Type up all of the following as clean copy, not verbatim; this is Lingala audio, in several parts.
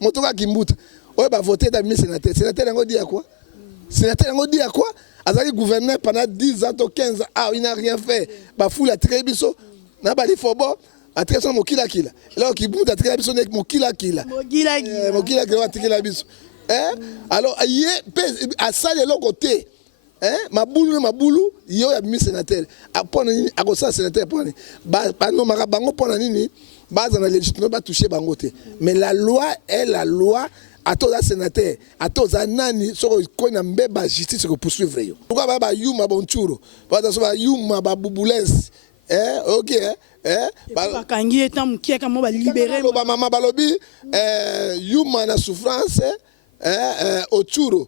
motoka kimbuta oyo ba voter ta sénateur sénateur yango dit à quoi sénateur yango dit à quoi azali gouverneur pendant 10 ans to 15 ans il n'a rien fait ba foule a tiré biso na ba li fobo a tiré son mokila kila là kimbuta a tiré biso nek mokila kila mokila kila a tiré biso alors yé a sali le côté mabulu yo ya bimi sénateur apona nini akosa sénateur apona ba no maka bango pona nini baza na légitimement ba toucher bango te mais la loi est la loi atoza sénateur atoza nani soko ko na mbeba justice ko poursuivre yo pourquoi ba yuma bonchuro ba ba yuma ba bubulens OK ba kangi eta mukia kama ba libérer ba mama balobi yuma na souffrance ochuro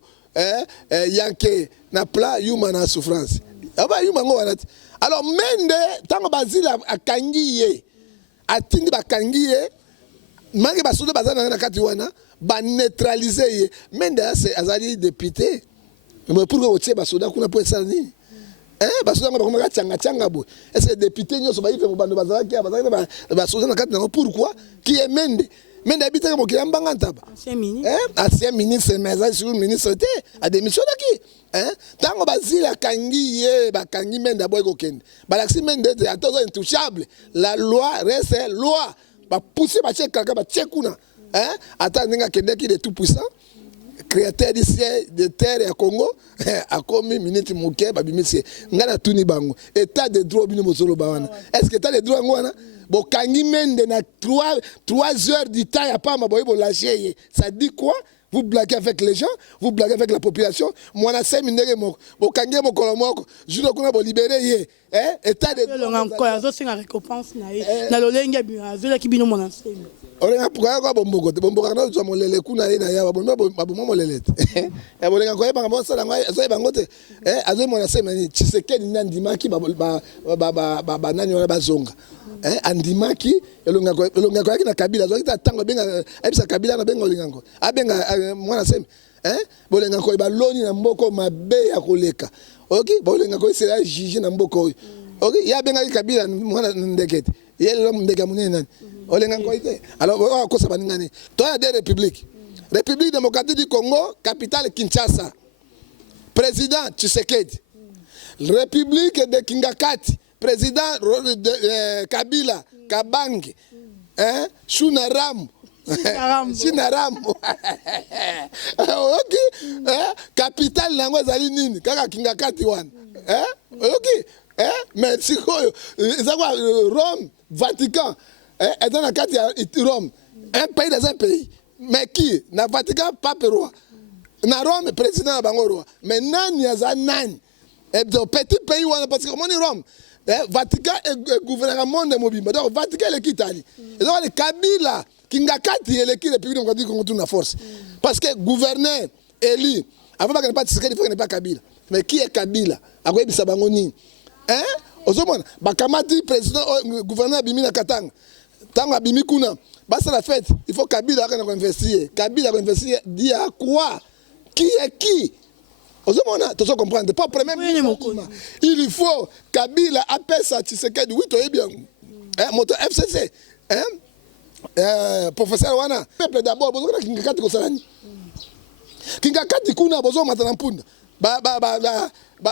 yanke na pla yuma na souffrance aba yuma ngo wanati alors mende tango bazila akangi ye atindi bakangi ye mangi basudo bazana na kati wana ba neutraliser ye mende azali député mais pourquoi otie basuda kuna po esala nini basuda ngaba komaka changa bo est-ce député nyoso ba ife mo bando bazala ki bazala basuda na kati na pourquoi qui est mende mais habite comme qui ambanga ntaba ancien ministre mais sur ministre té a démission daki tango bazila kangi ye bakangi menda boy ko kende balaxi mende te atozo intouchable la loi reste loi ba pousser ba cheka ba chekuna attendinga kende qui de tout puissant créateur du ciel de terre et Congo a commis minute moké ba bimisi ngana tuni bango état de droit bino mosolo bawana est-ce que état de droit ngwana bon kangi mende na 3 heures du temps y a pas ma boy bo lâcher ça dit quoi vous blaguez avec les gens vous blaguez avec la population moi na 5 minutes moko bo kangi mokolo moko julo kuna bo libérer ye état de droit encore azo singa récompense na ye na lolenga bi azo la kibino mona nsemi olenga pourquoi ko bomboka na zo molele kuna ye na ya babomba molele ya bolenga ko yeba ngo sala ngo zo yeba ngote azo mona sema ni Tshisekedi ndimaki ba nani wana bazonga andimaki elonga ko yakina Kabila zo kita tango benga ebisa Kabila na benga olenga ngo abenga mwana sema bolenga ko ba loni na mboko mabe ya koleka OK bolenga ko sera juge na mboko OK ya benga Kabila mwana ndekete yelo ndeka munene nani olenga ko ite alors ko saba ngani to ya des républiques République démocratique du Congo capitale Kinshasa président Tshisekedi République de Kingakati président Kabila Kabange Shunaram Shinaram OK capitale nango ezali nini kaka Kingakati wana OK merci koyo ezakwa Rome Vatican dans la carte Rome un pays dans un pays mais qui na Vatican pape roi na Rome président na bango roi mais nani aza nani petit pays wana parce que moni Rome Vatican est gouvernement monde mobile donc Vatican est l'Italie et donc le Kabila Kingakati est l'équipe République démocratique Congo toute la force parce que gouverneur élu avant pas qu'il pas Tshisekedi il faut qu'il n'est pas Kabila mais qui est Kabila akoye bisa bango nini ozomona bakamati président gouverneur Bimina Katanga tango abimi kuna basa la fête il faut Kabila akana ko investir Kabila ko investir dit à quoi qui est qui ozomona tu comprendre pas premier il faut Kabila appelle ça Tshisekedi oui toi bien moto FCC professeur wana peuple d'abord bozo na Kingakati ko salani Kingakati kuna bozo matana mpunda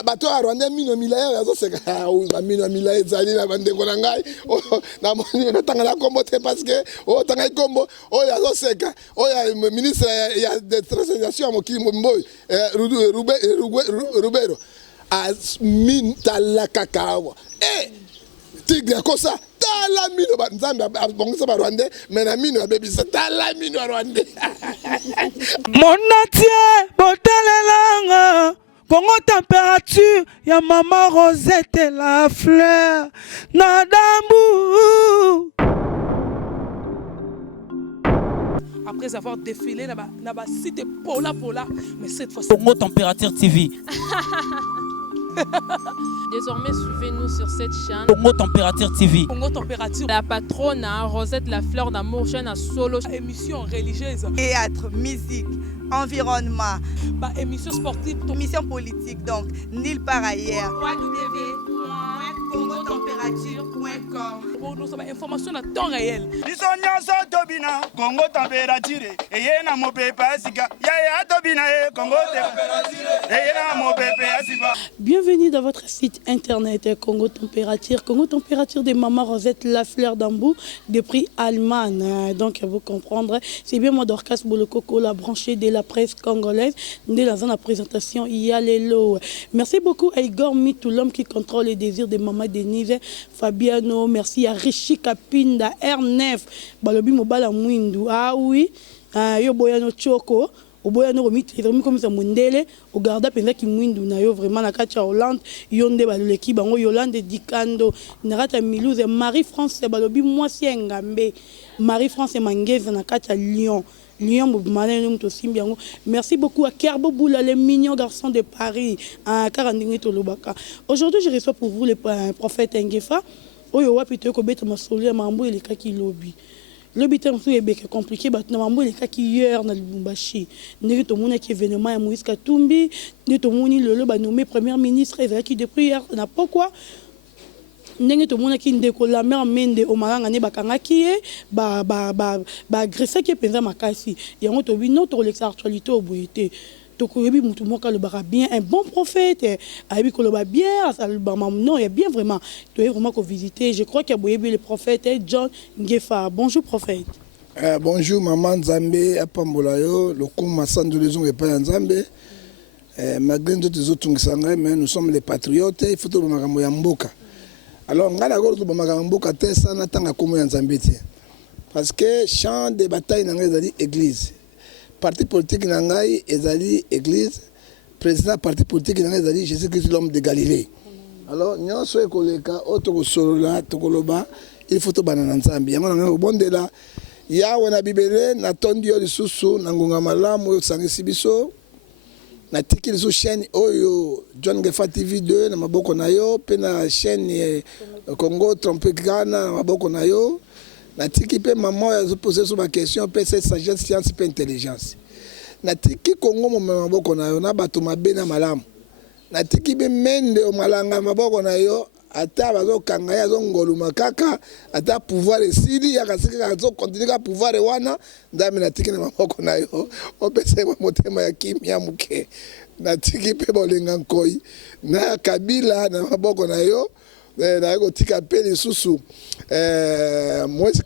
bato ya Rwanda mino milaye yazo seka mino milaye zali na bandeko na ngai na moni na tanga na kombo te parce que tanga kombo yazo seka ya ministre ya de transformation mokili mboy Rubero as min talakakawa tigre kosa tala mino ba nzambe abongisa ba Rwanda mais na mino abebisa tala mino Rwanda monatie botalelanga Congo température, ya maman Rosette la fleur, Nadambu. Après avoir défilé, na ba cité Pola, mais cette fois Congo Température TV. Désormais, suivez-nous sur cette chaîne. Congo Température TV. Congo Température. La patronne, Rosette la fleur d'amour, chaîne à solo. Émission religieuse. Théâtre, musique, environnement. Émission sportive. Émission politique, donc, nulle part ailleurs. www. congotempérature.com. Pour nous avoir information à temps réel. biso nyonso tobina Congo température eye na mopepe ya sika yaya tobina ye Congo température eye na mopepe ya sika. Bienvenue dans votre site internet Congo Température de Maman Rosette La Fleur d'Ambou depuis Allemagne. Donc vous comprendre, c'est bien moi Dorcas Bolokoko, la branchée de la presse congolaise, née dans la présentation Yalelo. Merci beaucoup à Igor Mitou, l'homme qui contrôle les désirs de Maman Denise Fabiano. Merci à Rishi Kapinda R9 Balobi Mobala Mwindu. Ah oui, yo boyano choko. Au boya no remit comme ça mondele au garda penza ki mwindu na yo vraiment na kati ya Hollande yonde baloleki bango Yolande Dikando narata Milouze Marie-France balobi mwasi ngambe Marie-France Mangeze na kati ya Lyon merci beaucoup à Kerbo Boula, les mignons garçons de Paris à Karandingi Tolobaka. Aujourd'hui je reçois pour vous le prophète Ngefa oyo wapito ko beta masoli mambo ile kaki lobby. Le bitan est compliqué, mais nous les cas qui hier dans le Lubumbashi. Nous avons un événement à Moïse Katumbi, nous avons nommé premier ministre qui depuis hier n'a pas quoi. Nous avons décollé la mère Mende au Maranga ne bakangaki ba agressé qui penza makasi. Et on a vu notre actualité au boyete. Tokoyebi mutu moka le bara bien un bon prophète abi ko le ba bien non il est bien vraiment tu es vraiment ko visiter je crois qu'il y a boyebi le prophète John Ngefa. Bonjour prophète. Bonjour maman Nzambe apambola yo lokuma sandu les ongé pa Nzambe malgré nous autres ngisanga mais nous sommes les patriotes il faut to makambo ya mboka alors ngala ko to makambo mboka te sana tanga komo ya Nzambe te parce que champ de bataille na ngezali église parti politique nangai ezali église président parti politique nangai ezali Jésus-Christ l'homme de Galilée. Alors nyonso ekoleka otoko solola tokoloba il faut to banana Nzambe yango nangai bondela yawe na bibele na tondi yo lisusu na ngonga malamu yo sangisi biso na tiki lisusu chaîne oyo John Ngefa TV 2 na maboko na yo pe na chaîne Congo Température na maboko na yo. Natiki pe maman ya poser sur ma question pe cette sagesse science pe intelligence. Natiki Congo mo maboko na yo na bato mabe na malamu. Natiki be mende o malanga maboko na yo ata bazo kanga ya zo ngoluma kaka ata pouvoir esili ya kasika zo continuer pouvoir wana ndami natiki na maboko na yo o pese motema ya kimia muke. Natiki pe bolenga nkoi na Kabila na maboko na yo. Na ko tika peli susu Moïse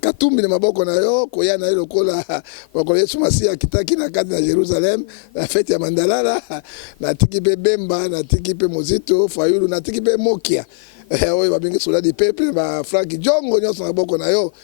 Katumbi na maboko na yo koya na yo kola ko Yesu Masia kitaki na kati na Jerusalem la fête ya Mandalala na tiki pe Bemba na tiki pe Mozito Fayulu na tiki pe Mokia oyo babengi sola di peuple ba Frank Jongo nyonso na maboko na yo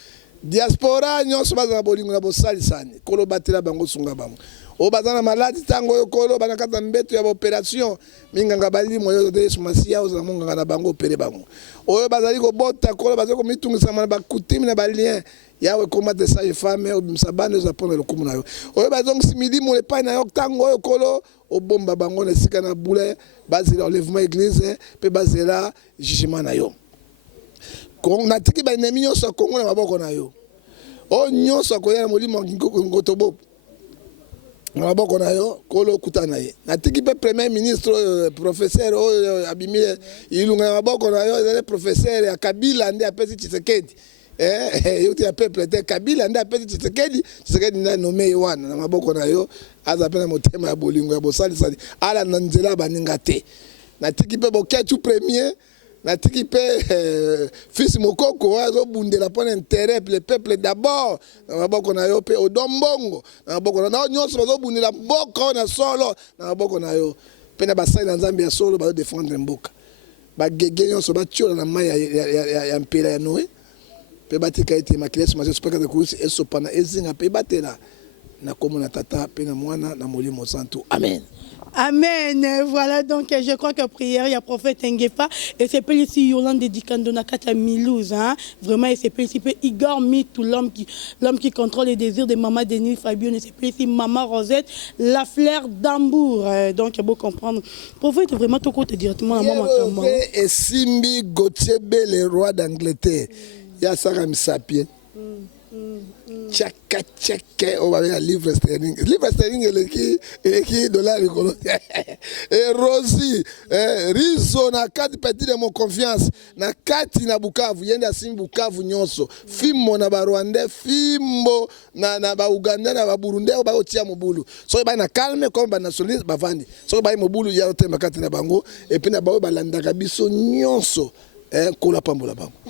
diaspora nyonso bazana bolingo na bosali sani kolo batela bango sunga bango o bazana maladi tango yo kolo bana kata mbeto ya opération minganga bali moyo de Masia oza monga na bango opéré bango oyo bazali ko bota kolo bazako mitungisa na bakutimi na balien yawe koma de sage femme o bimsabane za pona lokumu na yo oyo bazong simili mo le pa na yo tango yo kolo o bomba bango na sika na boule bazela enlèvement église pe bazela jugement na yo ko na tiki ba ennemi nyonso Kongo na maboko na yo o nyonso ko ya molimo ngotobo na maboko na yo kolo kutana ye na tiki pe premier ministre professeur o abimi ilunga na maboko na yo ezale professeur ya Kabila nde apesi Tshisekedi yote ya peuple te Kabila nde apesi Tshisekedi na nommé wana na maboko na yo azapena motema ya bolingo ya bosali sali ala na nzela baninga te na tiki pe boketu premier na tiki pe fils mokoko azo bundela pona intérêt le peuple d'abord na maboko na yo pe odombongo na maboko na nyonso bazo bundela mboka na solo na maboko na yo pe na basali na Nzambe ya solo bazo défendre mboka bagege nyonso batiola na mai ya mpela ya Noé pe batika ete makilesi maso speka de kusi esopana ezinga pe batela na komona tata pe na mwana na molimo santo amen. Amen. Voilà donc je crois que prière il y a prophète Ngefa et c'est pas ici Yolande Dikando na kata Milouze hein. Vraiment et c'est pas ici Igor Mitou l'homme qui contrôle les désirs de maman Denise Fabiano et c'est pas ici maman Rosette La Fleur d'Ambour donc il faut comprendre prophète vraiment tout côté directement à maman Kamba et Simbi Gauthier le roi d'Angleterre ya saka misapie Tchaka tchaka, on va aller à livre sterling. Livre sterling, il est qui dollar rigolo. Et Rosie, Rizo na kati petit de mon confiance. Na kati na Bukavu, yenda sim Bukavu nyonso. Fimbo na ba Rwandais, fimbo na ba Uganda na ba Burundi ba otia mobulu. So ba na calme comme ba nationaliste ba vandi. So ba mobulu ya otemba kati na bango et puis na ba landaka biso nyonso.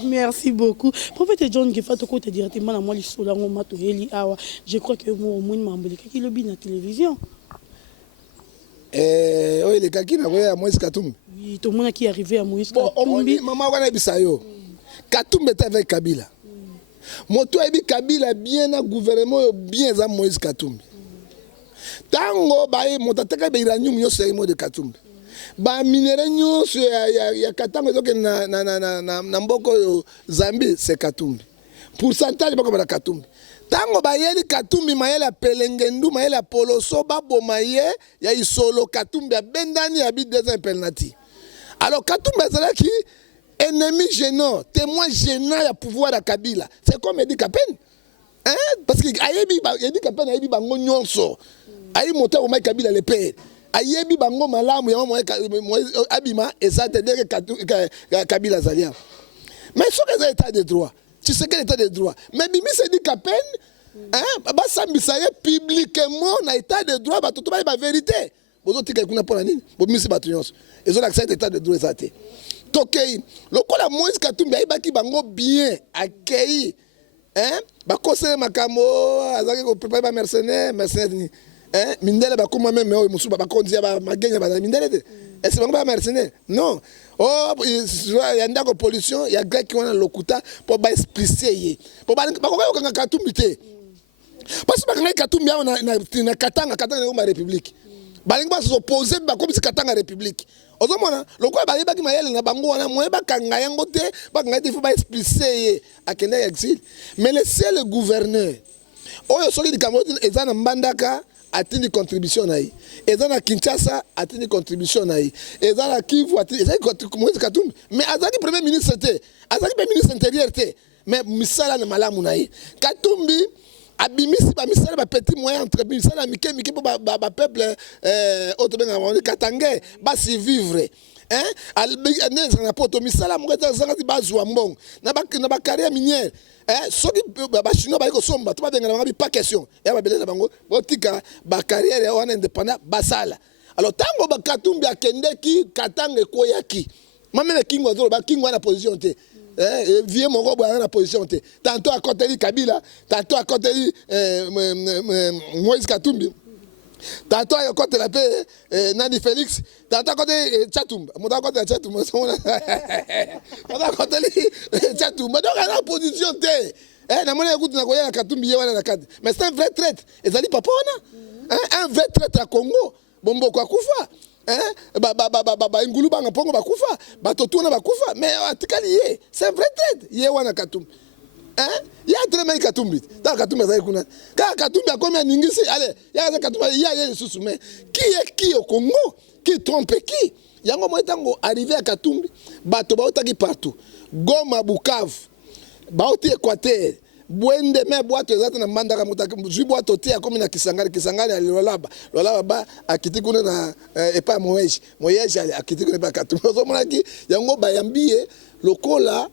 Merci beaucoup. Prophète John Ngefa, tu peux directement à moi les solango mato heli awa. Je crois que moi au moins m'embellir qui le bin à télévision. Oui, les kaki na voya Moïse Katumbi. Oui, tout le monde qui est arrivé à Moïse Katumbi. Maman wana bisayo. Katumbi était avec Kabila. Moto ebi Kabila bien na gouvernement bien za Moïse Katumbi. Tango bae motataka be iranium yo serimo de Katumbi. Ba minere nyonso ya Katanga zoke na mboko yo Zambie c'est Katumbi. Pourcentage bako ba Katumbi. Tango ba yeli Katumbi mayela pelengendu mayela poloso babo maye ya isolo Katumbi bendani ya bi deux penalty. Alors Katumbi ezala ki ennemi gênant, témoin gênant ya pouvoir ya Kabila. C'est comme Edi Kapen. Hein? Parce que ayebi Edi Kapen ayebi bango nyonso. Ayi monter au mai Kabila le père. Ayebi bango malamu ya abima ezate deke Kabila zalia. Mais ce que c'est état de droit. Tu sais quel état de droit. Mais bimi c'est dit Kapen hein ba sambisa ye publiquement na état de droit ba toto ba vérité. Bozo tika kuna pona nini? Bo bimi c'est batu nyonso. Ezo l'accepte état de droit ezate. Tokei lokola Moïse Katumbi ayebaki bango bien accueilli hein ba conseiller makambo azaki ko préparer ba mercenaire ni hein mindele ba kuma même o musuba ba kondia ba magenya ba mindele de est-ce bango ba mercenaire non oh ya ndako pollution ya grec qui wana lokuta pour ba expliciter ye pour ba ko kanga Katumbi te parce que ba Katumbi na Katanga na république ba lingi ba s'opposer ba comme si Katanga république ozomona lokola bayebaki mayele na bango wana moyeba kanga yango te bakanga te faut ba expliquer akende exil mais le seul gouverneur oyo soki likambo eza na mbandaka atindi contribution na ye eza na Kinshasa atindi contribution na ye eza na Kivu atindi Moïse Katumbi mais azaki premier ministre te azaki premier ministre intérieur te mais misala na malamu na ye Katumbi abimisi ba misala ba petit moyen entre misala mike po ba peuple auto benga on katangé ba survivre hein albe na poto misala mo ka zangati bazwa mbong na ba carrière minière hein soki ba chinois ba ko somba to ba benga na pas question ya ba belela bango botika ba carrière ya wana indépendant basala alors tango ba Katumbi akendeki Katanga koyaki mameme kingo zo ba kingo na position te vieux mon robe à la position tantôt à côté de Kabila tantôt à côté de Moïse Katumbi tantôt à côté de la paix Nani Félix tantôt à côté de Tchatoumba mon à côté de Tchatoumba tantôt à côté de Tchatoumba donc à la position na mona écoute na koya Katumbi wana na kadi mais c'est un vrai traître ezali papa wana un vrai traître à Congo bombo kwa kufa ngulu banga pongo bakufa batotuna bakufa mais atikali ye c'est un vrai traître ye wana Katumbi hein ya trema Katumbi ta Katumbi za kuna ka Katumbi akomi ningisi allez ya Katumbi ya ye susu mais qui au Congo qui trompe qui yango moitango arrivé à Katumbi bato baotaki partout Goma Bukavu baoti Équateur Bwende me boato ezata na mandaka mutaka zui boato te akomi na Kisangani alilolaba ba akiti kuna na epa Moyeje akiti kuna ba Katumbi ozomona ki yango bayambie lokola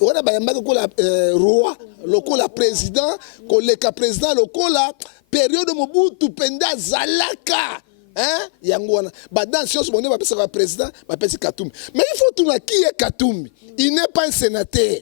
wana bayamba lokola roi lokola président koleka président lokola période Mobutu penda zalaka hein yango wana ba dans science bonne ba pesa président ba pesa Katumbi mais il faut tout na qui est Katumbi il n'est pas un sénateur.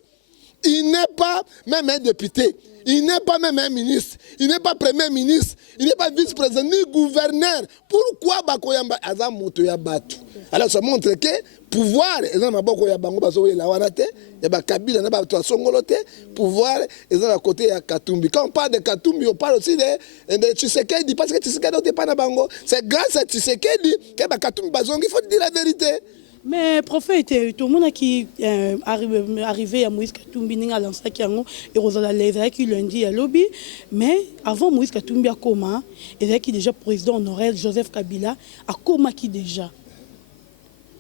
Il n'est pas même un député, il n'est pas même un ministre, il n'est pas premier ministre, il n'est pas vice-président, ni gouverneur. Pourquoi Bakoyamba Azam Motoya Batu? Alors ça montre que pouvoir, et dans ma boko ya bango bazo la wanate, ya ba Kabila na ba to songolote, pouvoir et dans la côté ya Katumbi. Quand on parle de Katumbi, on parle aussi de Tshisekedi parce que Tshisekedi n'était pas na bango. C'est grâce à Tshisekedi que ba Katumbi bazongi, il faut dire la vérité. Mais prophète, tout le monde qui est arrivé à Moïse Katumbi n'a lancé qui et Rosala Leza qui lundi à lobby. Mais avant Moïse Katumbi à Koma, il y a qui déjà président honoraire Joseph Kabila à Koma qui déjà.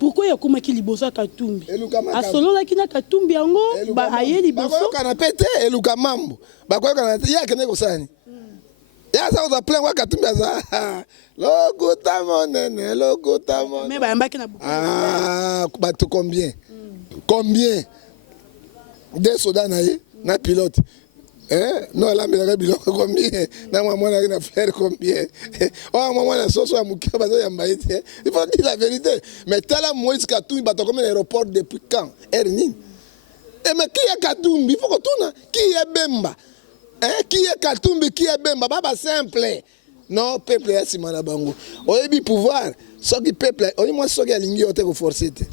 pourquoi il y a comme qui liboso à Katumbi Elukama a solo la qui na Katumbi yango ba aye liboso bakona pete eluka mambo bakona ya kene kosani ya ça on a plein wa Katumbi za lokuta monene mais ba yamba na beaucoup ah bato combien des soldats na pilote non la mela biloko combien na mwa na faire combien oh mwa na soso ya mukia bazo ya mbaite il faut dire la vérité mais tala Moïse Katumbi bato comme l'aéroport depuis quand Ernine et mais qui est Katumbi il faut que tuna qui est Bemba qui est Katumbi qui est Bemba baba simple non peuple ya simana bango oyebi pouvoir soki peuple oyi moi soki alingi ote ko forcer te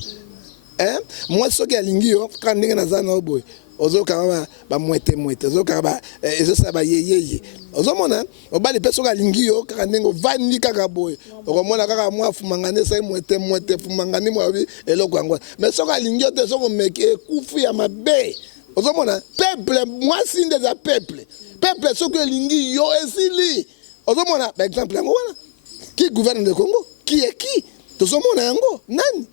moi soki alingi yo quand ndenge nazana oboy ozoka ba mwete ozoka ba ezosa ba yeyeye ozomona obali peso ka lingi yo kaka ndenge vandi kaka boy okomona kaka mwa fumangane sai mwete fumangane mwa bi eloko yango mais soka lingi yo te soko meke kufu ya mabe ozomona peuple moi sinde za peuple soki lingi yo esili ozomona par exemple yango wana qui gouverne le Congo qui est qui tozomona yango nani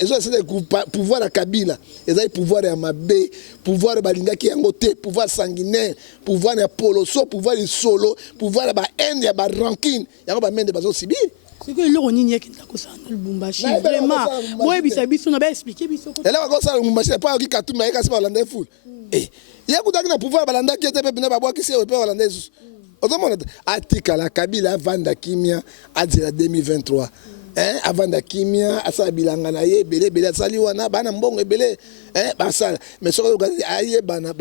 ils ont essayé de pouvoir à Kabila, ils ont pouvoir à Mabé, pouvoir à Balinga qui est en côté, pouvoir sanguinaire, pouvoir à Poloso, pouvoir à Solo, pouvoir à Haine, à Rancune, il y a des bases aussi bien. C'est que l'on n'y a qu'à cause de Lubumbashi. Vraiment, moi, je suis expliqué. Et là, on va dire Lubumbashi n'est pas un Katou, mais il y a un Hollandais fou. Il y a un pouvoir Balanda qui était peuple n'a pas qui c'est au peuple hollandais. Atika la Kabila Vanda Kimia à 2023. Avant d'Akimia, à sa bilanga na ye, belé, sali wana, bana mbongo belé, basal. Mais sur le aye bana,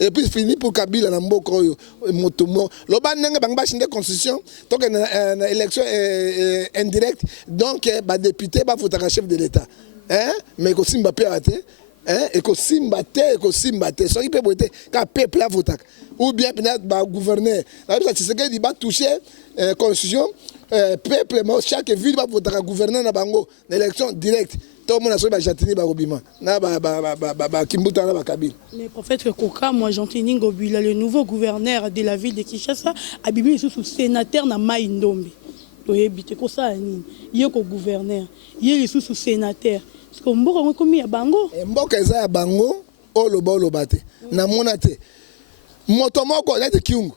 et puis fini pour Kabila na mboko yo, motomo. Le ban nenge bang bash de constitution, donc une élection indirecte, donc ba député ba fotaka chef de l'État. Mais ko simba pe até, et ko simba te, so il peut voter ka peuple la votaka. Ou bien peut-être ba gouverneur. La ça c'est que il va toucher constitution. Peuple chaque ville va voter gouverner na bango l'élection directe tout le monde a soit jatini ba robima na ba kimbuta na ba kabila mais prophète Koka moi Jantini Ngobila le nouveau gouverneur de la ville de Kinshasa a bibi sous sénateur na Mai Ndombe oyebite ko ça nini ye ko gouverneur ye sous sénateur parce que mboko komi ya bango mboka eza ya bango oloba te na mona te moto moko la te kiungu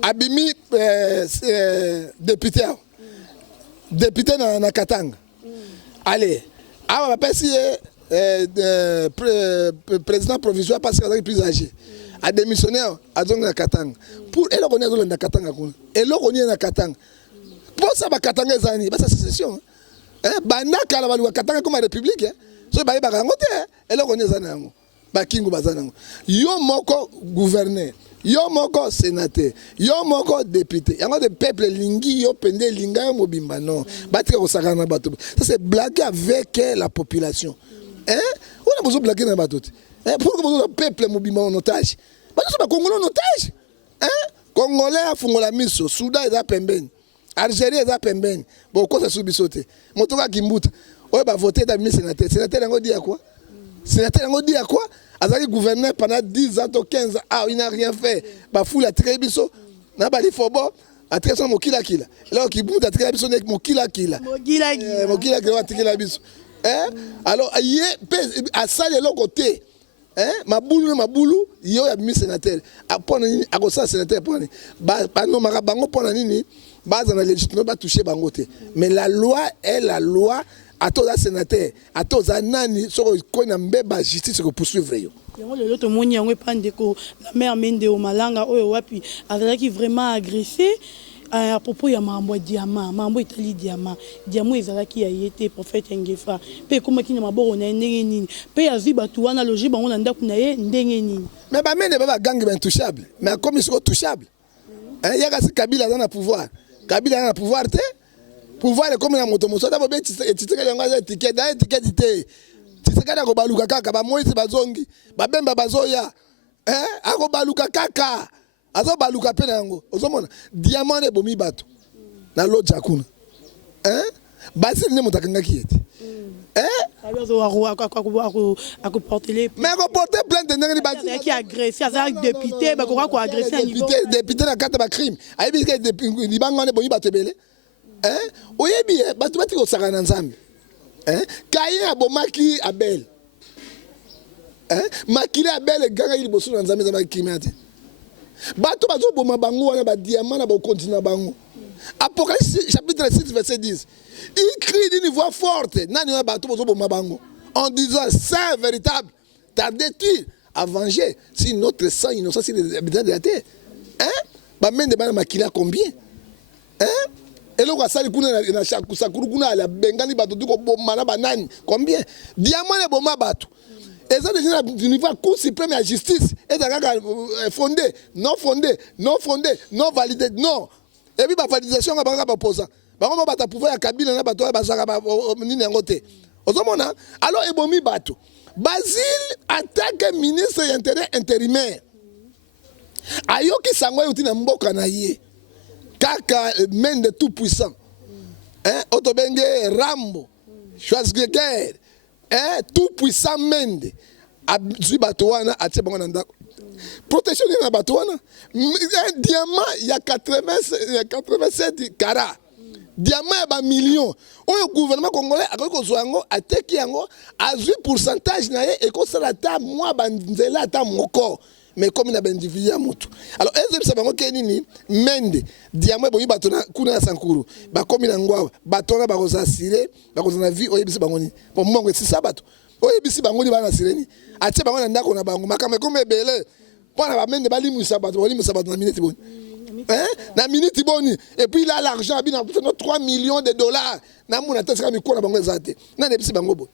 abimi député na Katanga. Allez, ah bah si président provisoire parce qu'il est plus âgé. A démissionné à na Katanga. Pour elle on est dans Katanga kuna. Et là on est na Katanga. Pour ça ba Katanga zani, ba sa sécession. Banda kala ba Katanga comme république. So ba ba ngote, et là on est zana ngo. Ba kingu bazana ngo. Yo moko gouverneur. Yo moko sénateur, yo moko député. Il y a des peuples lingi yo pende linga yo mobimba non. Battre au sakana bato. Ça c'est blaguer avec la population. On a besoin de blaguer dans bato. Pourquoi le peuple mobimba en otage? Parce que Congolais en otage. Congolais a fungola miso, Soudan est à pembeni. Algérie est à pembeni. Bon quoi ça subisote. Motoka kimbuta. Ouais bah voter dans le sénateur. Sénateur on dit à quoi? Sénateur on dit à quoi? Azali gouverneur pendant 10 ans, 15 ans, il n'a rien fait. Bafou la trebiso, n'a pas dit fobo, a très son mokila kila. Là qui bout à trebiso nek mokila kila. Mokila kila tikila biso. Alors yé à ça les côté. Maboulou, yo ya mi sénateur. A pona ni a ko ça sénateur pona. Ba no maka bango pona nini, ba za na légitimement ba toucher bango te. Mais la loi est la loi. À tous les sénateurs, à tous les nani, sur quoi mbeba justice que poursuivre yo. L'autre monde y a la mère Mende au Malanga, puis qui vraiment agressé à propos ya mambo diamant, mambo Italie diamant ezala qui a été prophète Ngefa. Pe comme qui na maboro na ndenge nini. Pe azi batu wana logi bango na ndaku na ye ndenge nini. Mais ba mende ba gang ben touchable, mais comme ils sont touchables. Il y a Kabila dans le pouvoir. Kabila dans le pouvoir te. Pouvoir comme la moto moto d'abord tu sais que les étiquette dans étiquette tu sais que ko baluka kaka ba moïse bazongi ba bemba bazoya ako baluka kaka azo baluka pe nango ozomona diamant ne bomi bato na lo jakuna basi ne motakanga kieti à porter les mais ko porter plainte ndenge basi qui agressé à député ba ko agressé à niveau député na kata ba crime ayebi que depuis libanga ne bomi bato belé oyebi bato bati ko sakana nzambe Hein? Caïn a bomaki Abel. Hein? Makile Abel ganga il bosso na nzambe za kimati. Bato bazo boma bango wana ba diamant na ba continent bango. Apocalypse chapitre 6 verset 10. Il crie d'une voix forte. Nani na bato bazo boma bango en disant Saint véritable, tardez-il à venger si notre sang innocent sur les habitants de la terre. Hein? Ba mende bana makila combien? Hein? Et là, ça na sakuru kuna la bengani bato duko bomana banani combien? Diamant le boma bato. Et ça déjà du niveau cour suprême à justice et ça fondé, non fondé, non fondé, non validé, non. Et puis la validation va pas poser. Ba on va pouvoir ya Kabila na bato ba zaka ba nini ngote. Ozomona alors ebomi bato. Basile attaque ministre intérieur intérimaire. Ayoki sango yuti na mboka na ye. Kaka main de tout puissant. Hein, Otobenge Rambo. Schwarzenegger. Hein, tout puissant mende. Abzu batowana atie bango na ndako. Protection na batowana. Un diamant il y a 87 carats. Diamant ya ba million. Oyo gouvernement congolais akoko zwango ateki yango azui pourcentage na ye et ko sala ta moi banzela ta moko. Mais comme il a individu à mutu. Alors, est-ce que ça va nini mende diamant boyi batona kuna na sankuru. Ba comme il ngwa batona ba koza sire, ba koza na vie oyebisi bangoni. Pour mongo si sabato. Oyebisi bangoni ba na sireni. Atie bango na ndako na bango makame comme ebele. Pour na ba mende ba limu sabato na minute boni. Hein? Na minute boni et puis il a l'argent bina 3 millions de dollars. Na mona tasika mikona bango ezate. Na nebisi bango bo.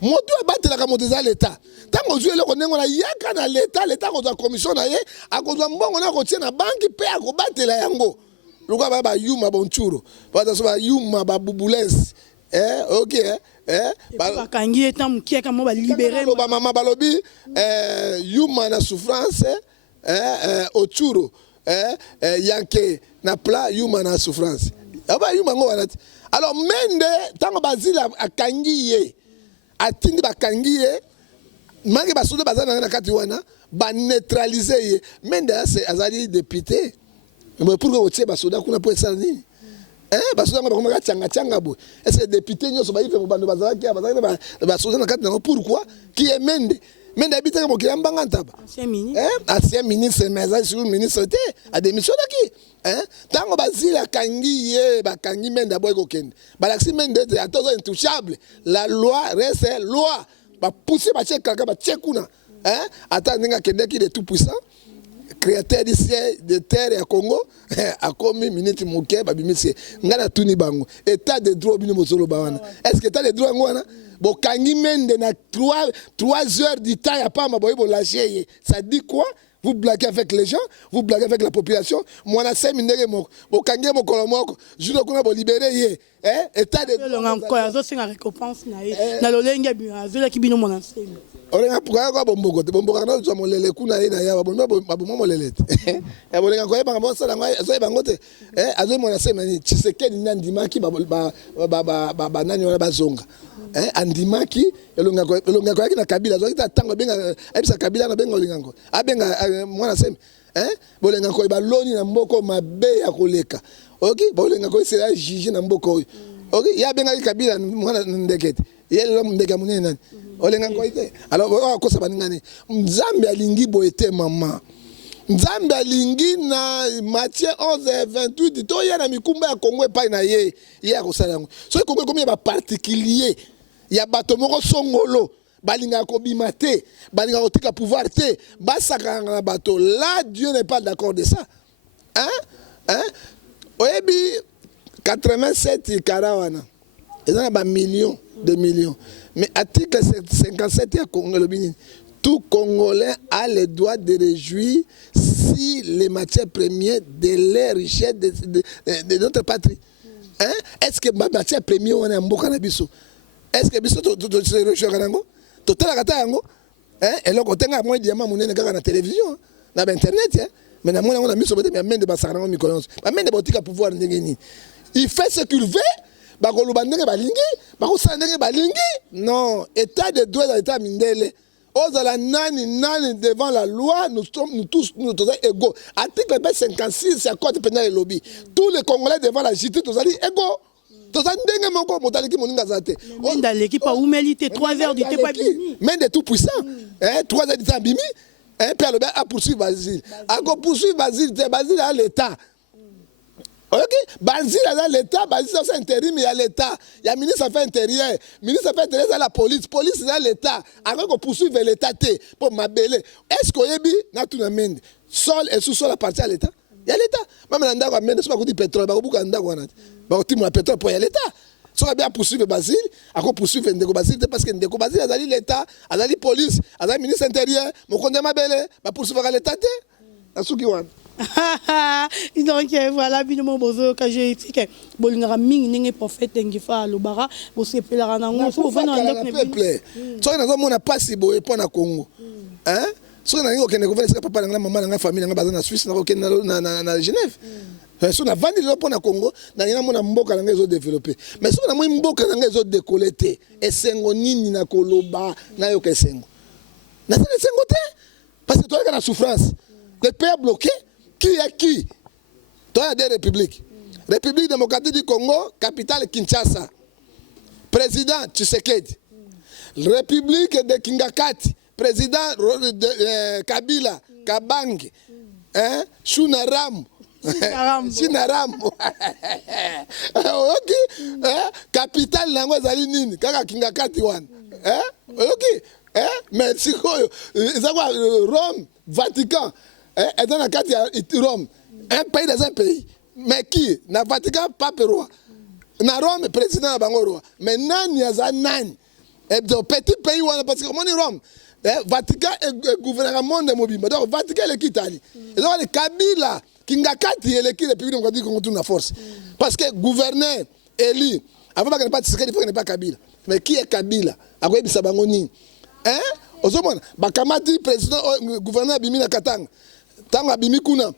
Moto abatelaka moto za l'état tango ozwi eloko ndenge na yaka na l'état kozwa commission na ye akozwa mbongo na kotia na banki mpe akobatela yango luka ba yuma bonchuro bataso ba yuma ba bubulesi ok bakangi eta mokie kama ba libérer ba mama balobi yuma na souffrance ochuro yanke na plat yuma na souffrance aba yuma ngo wanati alors mende tango bazila akangi ye atindi bakangi ye mangi basoda bazana na kati wana ba neutraliser ye mende azali député mais pourquoi otie basoda kuna po esala nini basoda ngaba komaka changa bo est-ce député nyoso ba ife bando bazala ki bazala basoda na kati na pourquoi qui est mende habite mo kiamba ngantaba ancien ministre mais sur ministre té a démission qui tango bazila kangi ye bakangi mende boy kokende balaksi mende atozo intouchable la loi reste loi ba pousser ba cheka ba chekuna attendinga kende qui est tout puissant créateur du ciel de terre et Congo a commis minute moké ba bimisi ngana tuni bango état de droit bino mozolo bawana est-ce que état de droit ngwana bo kangi mende na 3 heures du temps ya pas ma boy bo lâcher ça dit quoi? Vous blaguez avec les gens, vous blaguez avec la population. Moi, na 5 minutes, vous kangé mon colombo, je dois qu'on a libéré. État de droit. C'est une récompense. Na lolenga bien, je qui bino mon enseigne. Olenga pourquoi quoi bombo bombo na zo molele kuna ina ya bombo bombo molele. Ya bolenga ko ba mo sala ngai zo ba ngote. Azo mo na sema ni Tshisekedi ndimaki ba nani wana bazonga. Andimaki elonga ko na Kabila zo kita tango benga ebisa Kabila na benga olinga ko abenga mwana sema bolenga ko ba loni na mboko mabe ya koleka OK bolenga ko sera juge na mboko OK ya benga Kabila mwana ndekete yelo ndeka munene nani olenga ko ite alors ko saba ngani Nzambe alingi boete mama Nzambe alingi na Matthieu 11:28 to ya na mikumba ya Kongo pa na ye ya ko sala ngo so Kongo comme ba particulier ya bato moko songolo balinga ko bimate balinga ko tika pouvoir te basaka na bato là Dieu n'est pas d'accord de ça oyebi 87 karawana ezana ba millions de millions mais article 57 ya Congo le bini tout Congolais a le droit de réjouir si les matières premières de leur richesse de notre patrie est-ce que ma matière première on est mboka na biso est-ce que biso to se réjouir nango to tala kata yango et là ko tenga moi diamant munene kaka na télévision na internet mais na mona on a mis sur mais mende ba sakana mikolonso ba mende botika pouvoir ndengeni il fait ce qu'il veut ba ko lubandenge balingi ba ko sandenge balingi non état de droit dans état mindele ozala nani devant la loi nous tous égaux article 56 c'est code pénal et lobby tous les Congolais devant la justice tous allés égaux toza ndenge moko motaleki moninga za te. Même dans l'équipe à humilité 3 heures du temps pas bimi. Même de tout puissant. 3 heures du temps bimi. Père Lobert a poursuivi Basile. A poursuivi Basile, Basile a l'état. Ok, Basile a l'état, Basile c'est intérim, il y a l'état. Il y a ministre affaires intérieures, ministre affaires intérieures c'est la police, police c'est l'état. Avant qu'on poursuive l'état pour m'abeler. Est-ce qu'on y a na tout le monde sol et sous-sol appartient à l'état? Il y a l'état. Même dans l'endroit mais c'est pas qu'on dit pétrole, pas beaucoup d'endroit on a. Ba on la pétrole pour y a l'état. Si on a bien poursuivre Basile, on poursuivre Ndeko Basile parce que Ndeko Basile a l'état, a la police, a la ministre intérieur, mon condé m'abelé, va poursuivre l'état té. Na souki wan. Donc voilà, binomo bozo ka je dit que bolingara mingi ninge prophète Ngefa Lobara, bo sepelaka nango so vana ndako peuple. So na zo mona pasi boye pona Congo. Hein? So na ngo kende ko vana papa na mama na famille na baza na Suisse na ko kende na Genève. So na vandi lo pona Congo na ina mona mboka na ngezo développer. Mais so na mo mboka na ngezo décoller te. Esengo nini na koloba na yo kesengo. Na c'est esengo te parce que toi na souffrance. Le pays bloqué. Qui est qui? Toi, il y a des républiques. République démocratique du Congo, capitale Kinshasa. Président Tshisekedi. République de Kingakati. Président Kabila, Kabange. Hein? Shunaram. Shinaram. Ok. Hein? Capitale Nango Zalinini. Kaka Kingakati one. Hein? Ok. Hein? Mais c'est quoi? Rome, Vatican. Et dans la carte, il y a Rome. Un pays dans un pays. Mais qui? Na Vatican, pape roi. Na Rome, président de roi. Mais nan, il y a nan. Et dans petit pays, parce que comment est Rome? Vatican est gouvernement de Mobile. Donc, Vatican est l'Italie. Et donc, le Kabila, Kingakati, il est qui le pays de Mobile contre la force. Parce que gouverneur, élu, avant qu'il n'y ait pas de secret, il faut qu'il n'y ait pas Kabila. Mais qui est Kabila? À quoi il s'est abandonné? Hein? Ozomona, Bakamati, président, gouverneur Bimina Katanga. Tant que Bimi Kuna,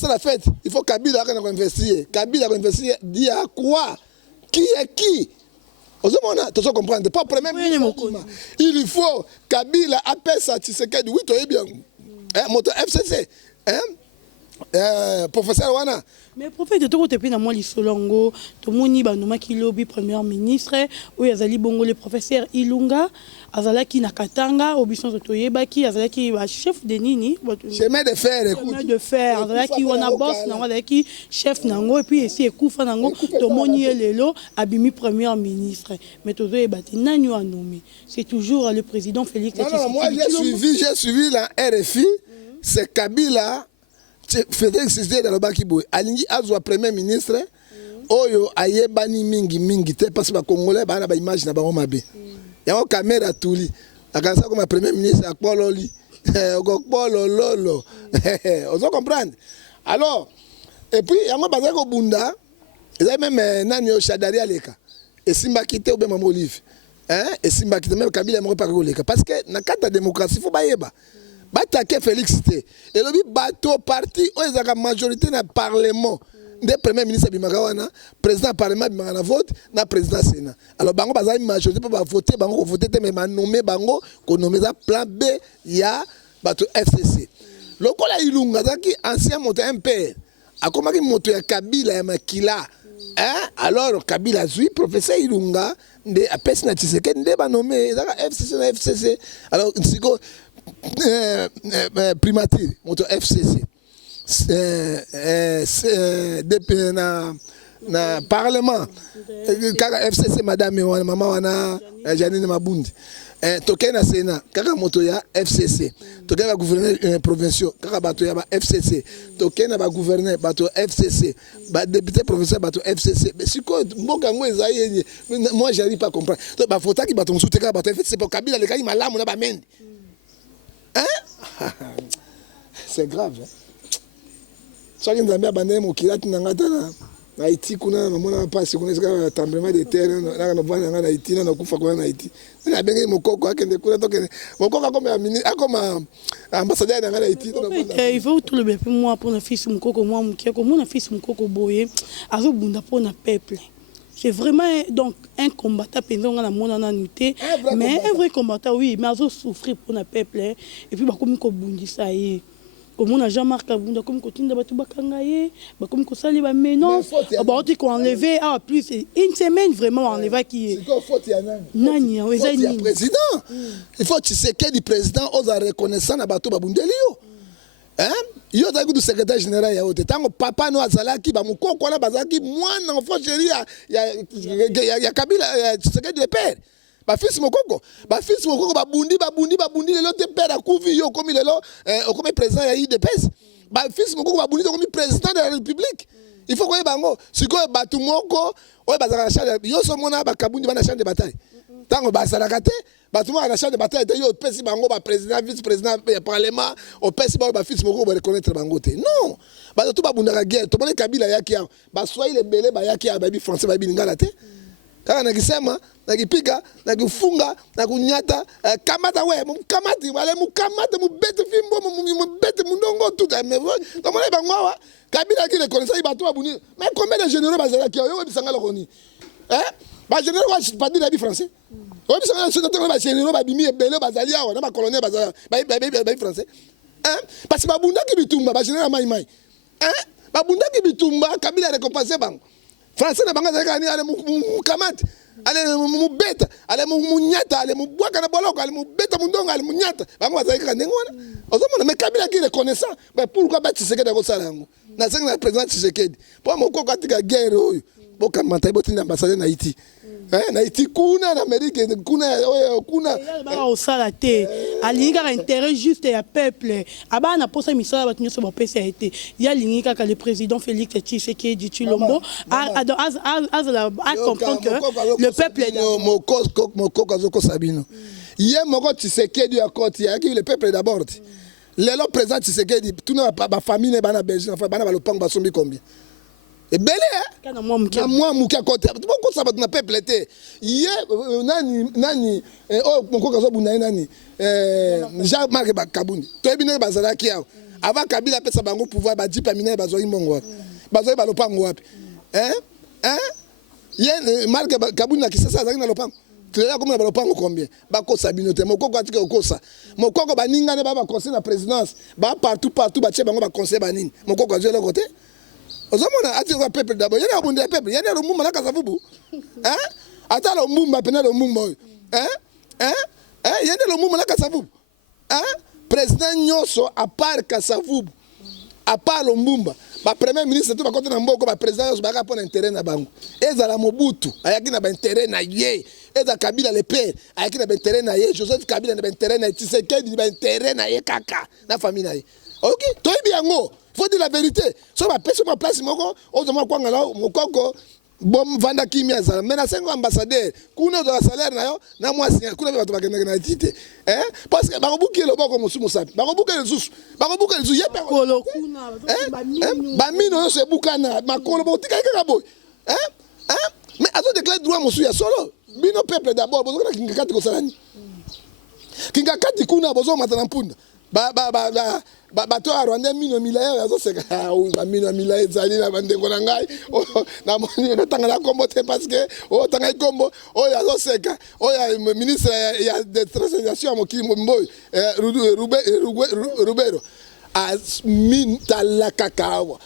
c'est la fête. Il faut Kabila a investir. Kabila a investir. Dit à quoi? Qui est qui? Tu dois comprendre. Pas premier ministre. Il faut Kabila appelle ça Tshisekedi. Oui, tu es bien. Moto FCC. Professeur Wana. Mais prophète de tout depuis dans moi l'Isolongo, tout le monde banoma qui lobby premier ministre, où Azali Bongo le professeur Ilunga, Azalaki Nakatanga, Obisson Toyebaki, Azalaki chef de Nini, chemin de fer, écoute. Chemin de fer, Azalaki wana boss, Azalaki chef nango et puis ici Ekoufa nango, tout le monde y est lelo, abimi premier ministre. Mais tout le monde nani a nommé. C'est toujours le président Félix. Non, moi j'ai suivi la RFI, c'est Kabila. Frédéric Cissé dans le Bakiboy, Alingi Azwa premier ministre, Oyo Ayebani mingi te parce que les Congolais ba na image na ba mabe. Ya o caméra tuli. Akansa comme premier ministre akpololi. Okpolololo. Vous comprenez? Alors, et puis yango bazako bunda, ils avaient même nani o Shadari Aleka. Et Simba Kité ou bien Mamo Olive. Hein? Et Simba Kité même Kabila mo pas Oleka parce que na carte démocratie faut ba yeba. Batake Félix Cité. Et le bateau parti, on est la majorité dans le Parlement. Le Premier ministre Bimagawana, président du Parlement Bimagana vote, na président Sénat. Alors, bango bazali majorité pour voter, bango voter, mais nommé bango, qu'on nomme ça plan B, il y a bateau FCC. Le Kola Ilunga, qui ancien moto MPR, a commencé moto ya Kabila ya Makila. Alors, Kabila Zui, professeur Ilunga, de apes na Tshisekedi, de ba nommé, FCC na FCC. Alors, siko primature moto FCC na parlement kaka FCC madame wana mama wana Janine Mabundi toke na Sénat kaka moto ya FCC toke ba gouverneur provinciaux kaka bato ya ba FCC toke na ba gouverneur bato FCC ba député professeur bato FCC mais siko mboka ngo ezaye moi j'arrive pas à comprendre to ba fota ki bato musuté kaka bato FCC pour Kabila le kai malamu na ba mende. Hein? C'est grave. Soki nzambe abandeli mokilati na ngata na Haïti kuna namona pasi kuna sika tremblement de terre na bana na Haïti na kufa kuna na Haïti. Na bengi mokoko akende kuna tokene. Mokoko akoma ambassadeur na Haïti. Il faut tout le bien moi pour na fils mokoko moi mokeko moi na fils mokoko boye azo bunda pour na peuple. C'est vraiment donc un combattant pendant la monana nuité, mais un vrai combattant oui, mais azo souffrir pour le peuple et puis ba komi ko bundisa yi. Comme on a Jean-Marc Abunda, comme Kotinda Batoubakangaye, comme Kosali Bamenon, on qu'on enlevé, plus une semaine vraiment enlevé qui est. C'est quoi faute, il y a Nani, il y a président. Il faut que tu sais quel président ose reconnaissant à Batou Babundeli. Hein? Yo da du secrétaire général ya ote tango papa no azalaki ba mukoko na bazaki mwana enfant chéri ya Kabila secrétaire de père ba fils mokoko ba bundi lelo te père akuvi yo comme lelo comme président ya IDPS ba fils mokoko ba bundi comme président de la République. Il faut que bango siko batu moko oyo bazaka charge yo so mona ba kabundi bana champ de bataille tango ba salakate batuma à la chambre de bataille yo pesi bango ba président vice président du parlement au pesi ba fils moko ba reconnaître bango te non ba to ba bundaka guerre to bone Kabila yaki ba swahili belé ba yaki ba bi français ba bi lingala te kaka na kisema na kipika na kufunga na kunyata kamata we kamati wale mukamata mubete fimbo mubete mundongo tout mais to mona bango wa Kabila ki reconnaître ba to ba buni mais combien de généraux ba zalaki yo bisanga lokoni ba généraux wa pas dire la bi français. Oui, parce que les généraux babimi ebele bazali awa na ba colonel bazali ba français. Hein? Parce que babunda ki bitumba ba général mai mai. Hein? Babunda ki bitumba Kabila récompensé bang. Français na banga zaka ni ale mukamati. Ale mubeta, ale munyata, ale mubwaka na boloko, ale mubeta mundonga, ale munyata. Bango bazali ka ndengo wana. Ozomona mais Kabila ki reconnaissant. Mais pourquoi ba Tshisekedi ko sala yango? Na senga na président Tshisekedi. Po moko katika guerre oyo. Boka manta iboti ambassadeur na Haïti. Na Haïti kuna na Amérique kuna ba o sala te alinga intérêt juste ya peuple aba na posa misala batunyo so bopesa été ya linga ka le président Félix Tshisekedi Tshilombo a comprendre que le peuple est moko kazoko sabino ye moko Tshisekedi ya koti ya ki le peuple d'abord lelo président Tshisekedi tuna ba famille bana Belgique enfin bana balopang basombi combien et belé kana moi mukia côté beaucoup ça na peuple était hier nani moko kazo bunda nani Jean-Marc Kabundi to ebine bazala ki avant Kabila pesa bango pouvoir ba dipa mina bazo imongo bazo ba lopango wapi ye Marc Kabundi na kisasa zaki na lopango tlela comme na lopango combien ba ko sabinote moko ko atika okosa moko ko baninga ne ba conseil na présidence ba partout ba che bango ba conseil banini moko ko azela côté ozomona ati za peuple d'abord yana bunde peuple yana lumumba na kasavubu ata lumumba pena lumumba yana lumumba na kasavubu président nyoso à part kasavubu à part lumumba ba premier ministre tout ba côté na mboko ba président nyoso ba ka pona intérêt na bango ezala Mobutu ayaki na ba intérêt na ye eza Kabila le père ayaki na ba intérêt na ye Joseph Kabila na ba intérêt na Tshisekedi ba intérêt na ye kaka na famille na ye OK toi bien ngo faut dire la vérité. So ba pesa ma place moko, ozoma kwanga la mokoko bom vanda kimia za. Mais na 5 ambassadeur, kuna za salaire na yo, na mwasi kuna ba bakenda na tite. Parce que ba kobuki le boko musumu sapi. Ba kobuki le zusu. Ba kobuki le zusu yepe kolo kuna. Ba mino yo se bukana, makolo botika kaka boy. Mais azo déclare droit musu ya solo. Bino peuple d'abord, bozo na kingakati ko salani. Kingakati kuna bozo matana mpunda. Bato a Rwanda mino milaye yazo seka ba mino milaye zali na bandengo na ngai na moni na tanga la kombo te parce que tanga kombo yazo seka ya ministre ya de transformation mo ki mboy Rubero as min talaka kawa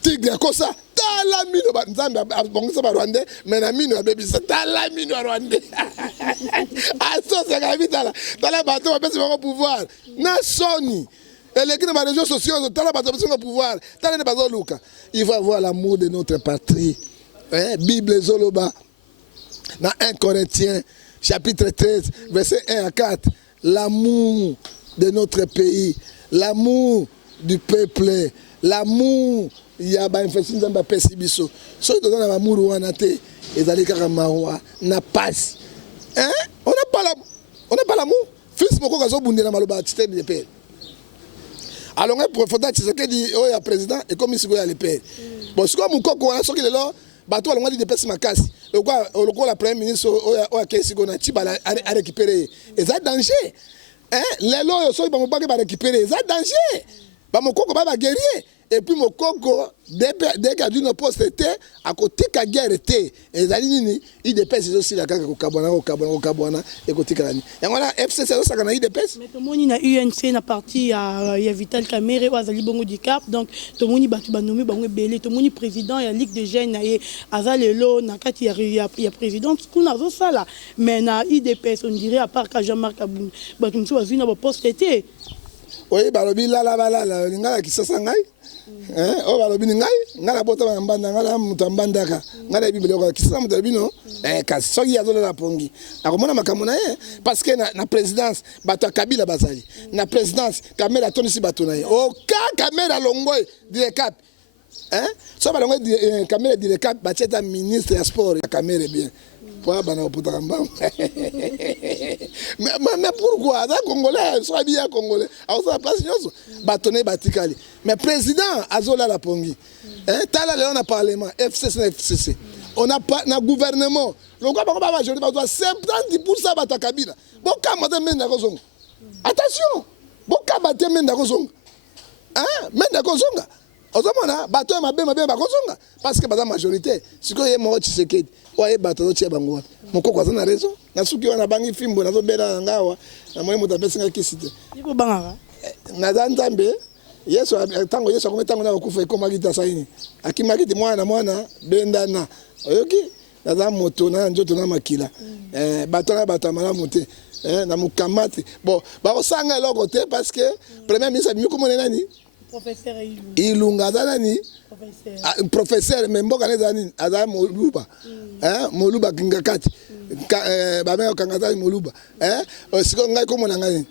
tigre kosa tala mino ba nzambe abongisa ba Rwanda mais na mino abebisa tala mino Rwanda aso seka vitala tala bato ba pesa ba pouvoir na soni et les qui dans les réseaux sociaux tala bato ba pesa pouvoir tala ne bazo luka il faut avoir l'amour de notre patrie Bible zoloba dans 1 Corinthiens chapitre 13 verset 1 à 4 l'amour de notre pays l'amour du peuple l'amour il y a ba infection dans ba pesibiso so to dans l'amour wana te ezali kaka mawa na passe on n'a pas l'amour fils moko kazo bundela maloba système de paix alors un profondeur Tshisekedi oya président et comme ici goya le père bon siko mukoko wana soki lelo bato alonga di depesi makasi lokwa la premier ministre oya kesi gona tibala a récupérer eza danger lelo yo soki ba mobaki ba récupérer eza danger ba mokoko ba guerrier et puis mokoko dès qu'il une poste te akotika guerre te ezali nini IDPS aussi la kaka kokabwana et kotika nani yango na FCC ça kana IDPS mais tomoni na UNC na parti ya Vital Kamerhe azali bongo du Cap donc tomoni batu banomi bango belé tomoni président ya Ligue des jeunes na ye azalelo na kati ya président kuna zo sala mais na IDPS on dirait à part ka Jean-Marc Aboun batu mso azui na ba poste te oye balobi la lingala kisasa ngai o balobi ngai ngala bota ba mbanda ngala mutu mbandaka ngala bibele ko kisasa mutu bino kasi soki yazola la pongi akomona makambo na ye parce que na présidence bato Kabila bazali na présidence Kamera tonisi bato na ye o ka Kamera longoy direcap so ba longoy Kamera direcap bacheta ministre ya sport ya Kamera bien mais pourquoi ça congolais soit bien congolais alors ça passe nyoso batonné batikali mais président azola la pongi tala le on a parlement FCC on a pas na gouvernement le quoi ba majorité ba 70% bata Kabila boka mata menda kozonga attention boka bata menda kozonga menda kozonga ozomona bato mabe bakozonga parce que baza majorité siko ye mo Tshisekedi oye bato tia bango mokoko azana raison na suki wana bangi fimbo nazo bela ngawa na moyo mutapesinga kisite iko bangaka na nzambe Yesu tango Yesu akometango na kufa ikomagita saini akimagiti mwana bendana oyoki naza moto na njoto na makila bato na batamala mote na mukamati bon ba osanga eloko te parce que premier ministre miko mona nani professeur Ilunga nani professeur memboka neza nini aza moluba moluba kingakati ba me okangata moluba siko ngai komona ngai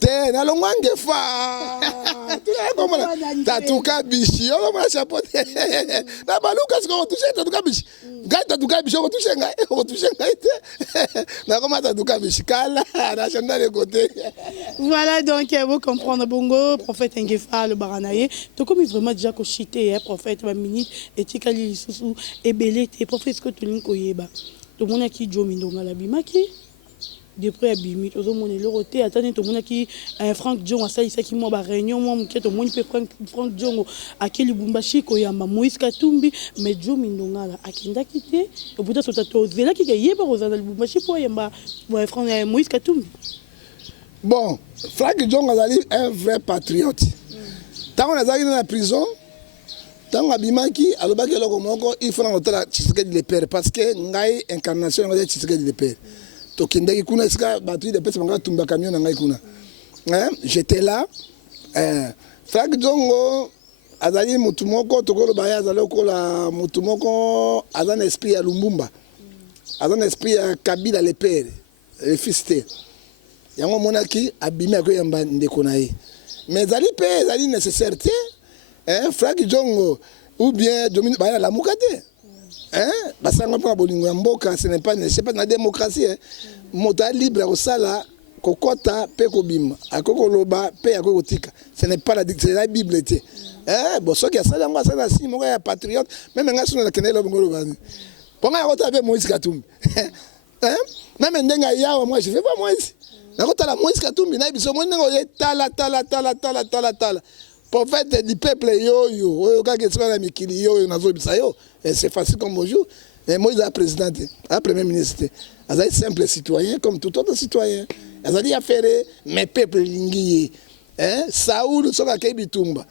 te na longwange fa tuna komona tatuka bishi yo mwa chapeau na baluka siko toucher tatuka bishi ngai tatuka bishi ko toucher ngai te na koma tatuka bishi kala na chanda le côté. Voilà donc vous comprendre bongo prophète Ngefa le baranaye to comme vraiment déjà ko chité prophète ba minute et tikali lisusu ebelete prophète ko to linko yeba to mona ki jomi ndonga la bimaki depuis abimi to mona le roté atane to mona ki Frank Djongo ça isa ki mo ba réunion mo mke to moni pe Frank Djongo akeli Lubumbashi ko yamba Moïse Katumbi mais jomi ndonga la akinda kité au bout de ça to zela ki yeba ko za Lubumbashi po yamba Frank Moïse Katumbi. Bon, Frank Djongo azali un vrai patriote. Tant on a dans la prison, tant abimaki alobaki eloko moko il faut na hôtel Tshisekedi le père parce que ngai incarnation ngai Tshisekedi le père. To kindaki kuna sika batu de pesa manga tumba camion na ngai kuna. J'étais là. Frank Djongo azali mutu moko tokolo baya azali ko la mutu moko azana esprit ya Lumumba. Azana esprit ya Kabila le père, le fils te. Yango monaki abimi akoyamba ndeko na ye mais zali pe zali nécessaire te Frank Djongo ou bien domine ba la mukate basanga pa bolingo ya mboka ce n'est pas la démocratie mota libre au sala kokota pe kobima akoko loba pe akokotika ce n'est pas la Bible te bon soki asala ngo asala si moko ya patriote même ngaso na kenelo ngolo bani ponga ya kota pe Moïse Katumbi même ndenga yawa moi je vais voir Moïse nakotala Moïse Katumbi na biso mo ndenge oye tala prophète du peuple yo oyo kaka tsika na mikili yo nazo bisa yo c'est facile comme bonjour mais Moïse a président a premier ministre azali simple citoyen comme tout autre citoyen azali affaire mais peuple lingi Saoul soka ke bitumba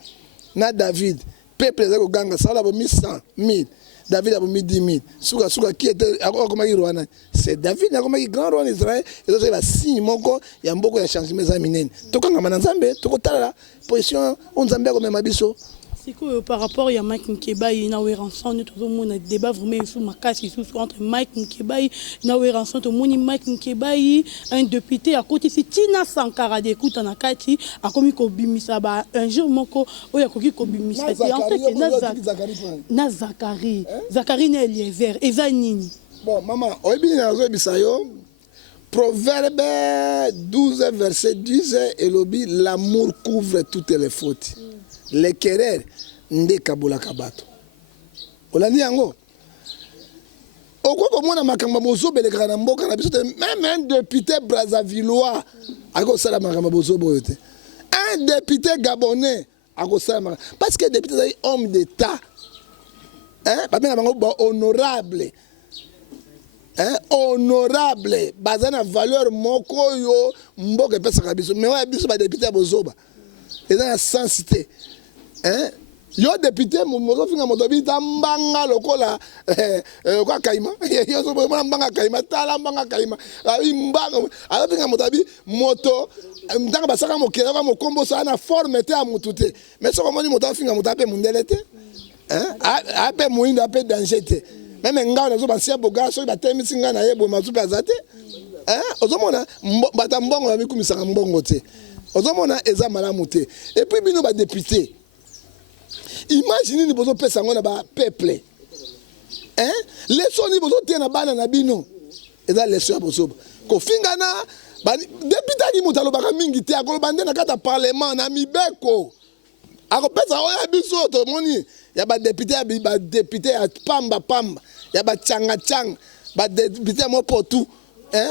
na David peuple zako ganga Saoul abo 100,000 David a mis 10 000. Souka qui était comme Rwanda. C'est David comme grand roi d'Israël. Et donc il va signer moko il y a beaucoup de changements aminene. Tokanga manzambe tokotala position on zambé comme mabiso. C'est que par rapport à Mike Nkeba et Naoué Ranson, tout le monde a débat vraiment sur ma casse entre Mike Nkeba et Naoué Ranson. Tout le monde Mike Nkeba un député à côté c'est Tina Sankara d'écoute en akati a commis kobimisa ba un jour moko oya koki kobimisa et en fait na Zakari Zakari na Eliezer ezanini. Bon maman oyebi na zo bisayo Proverbe 12 verset 10 et lobi l'amour couvre toutes les fautes. Les querelles nde kabola kabato olandi yango okoko mona makamba bozo beleka na mboka na biso même un député brazzavillois ako sala makamba bozo boyote un député gabonais akosala parce que député ezali homme d'état babenga bango honorable honorable baza na valeur moko oyo mboka epesaka biso mais oyo biso badepute ya bozoba eza na sens te yo député mozofinga moto bita mbanga lokola kwa kaima yo so mona mbanga kaima tala mbanga kaima mbanga azofinga moto abi moto ndanga basaka mokela kwa mokombo sa na forme te ya mutu te mais soko moni moto afinga moto ape mundele te ape muinda ape danger te même ngao nazo basia boga so batemisi nga na yebo mazupe azate ozomona bata mbongo na mikumisaka mbongo te ozomona eza malamu te et puis bino ba député imaginez ni bozo pesa ngona ba peuple leçon ni bozo tena bana na bino eza leçon ya bozoba ko fingana ba député ni mutalo baka mingi te akoloba nde na kata parlement na mibeko akopesa oya biso to moni ya ba député ya pamba ya ba changa ba député mo potu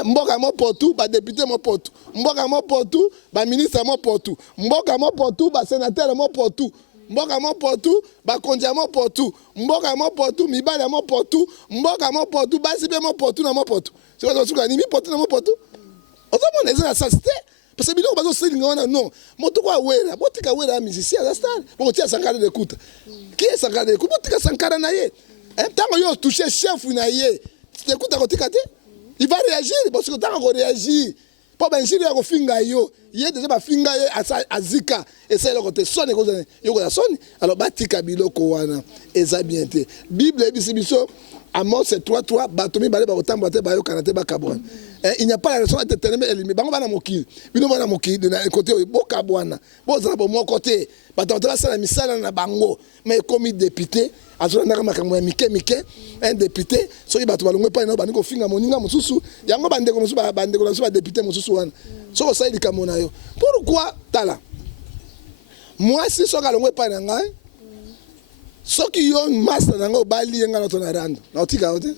mboka mo potu ba député mo potu mboka mo potu ba ministre mo potu mboka mo potu ba sénateur mo potu mboka mo potu ba konja mo potu mboka mo potu mibale mo potu mboka mo potu basi be mo potu na mo potu siko suka ni mi potu na mo potu ozomona eza na sasite parce que biloko bazo selinga wana non moto kwa wera botika wera musicien za star botia Sankara de kuta qui est Sankara de kuta botika Sankara na ye tango yo toucher chef na ye te kuta kotika te il va réagir parce que tango réagir po ben jiri ya kofinga yo ye déjà ba finga ye azika essaye le côté sonne ko yo ko sonne alors batika biloko wana eza bien te bible ebisibiso Amos 3:3 batomi bale ba kotambo te ba yo kanate ba kabwana il n'y a pas la raison d'être éternel éliminé bango bana mokili bino bana mokili de na côté bo kabwana bo za bo mon côté bato ba sala misala na bango mais comme député azona na makambo ya mike un député so yi bato balongwe pa na bani ko finga moninga mususu yango bandeko mususu bandeko na so ba député mususu wana so ko saidi kamona yo pourquoi tala moi si so kalongwe pa na ngai soki yo master nanga obali yenga na tona rando na otika ote